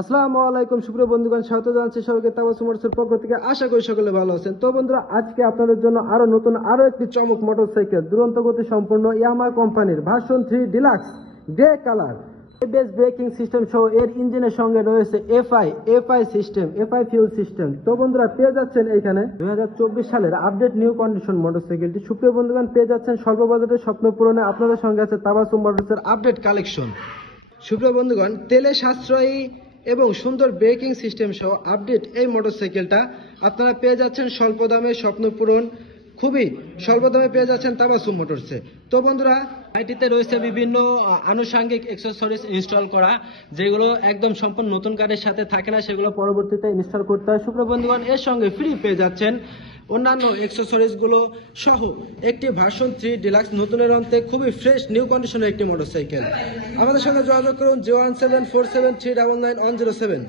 আসসালামু আলাইকুম সুপ্রিয় বন্ধুগণ, স্বাগত জানাচ্ছি সবাইকে তাবাসসুম মোটরসের পক্ষ থেকে। আশা করি সকলে ভালো আছেন। তো বন্ধুরা, আজকে আপনাদের জন্য আরো একটি চমক মোটরসাইকেল, দুরন্ত গতি সম্পন্ন ইয়ামাহা কোম্পানির version 3 deluxe grey colour, base braking system সহ এর ইঞ্জিনের সঙ্গে রয়েছে FI system, FI fuel system. তো বন্ধুরা, পেয়ে যাচ্ছেন এইখানে 2024 সালের আপডেট নিউ কন্ডিশন মোটরসাইকেলটি। সুপ্রিয় বন্ধুগণ, পেয়ে যাচ্ছেন স্বল্প বাজেটের স্বপ্ন পূরণে। আপনাদের সঙ্গে আছে তাবাসসুম মোটরসের আপডেট কালেকশন। সুপ্রিয় বন্ধুগণ, তেলে সাশ্রয়ী এবং সুন্দর ব্রেকিং সিস্টেম সহ আপডেট এই মোটরসাইকেলটা আপনারা পেয়ে যাচ্ছেন স্বল্প দামে, স্বপ্ন পূরণ খুবই স্বল্প দামে পেয়ে যাচ্ছেন তাবাসসুম মোটরসে। তো বন্ধুরা, গাড়িটিতে রয়েছে বিভিন্ন আনুষঙ্গিক অ্যাক্সেসরিজ ইনস্টল করা, যেগুলো একদম সম্পূর্ণ নতুন গাড়ির সাথে থাকে না, সেগুলো পরবর্তীতে ইনস্টল করতে হয়। সুপ্রিয় বন্ধুগণ, এর সঙ্গে ফ্রি পেয়ে যাচ্ছেন অন্যান্য অ্যাক্সেসরিজ গুলো সহ একটি ভার্সন 3 ডিলাক্স নতুনের অন্তে খুবই ফ্রেশ নিউ কন্ডিশনের একটি মোটরসাইকেল। আমাদের সঙ্গে যোগাযোগ করুন 01747399107।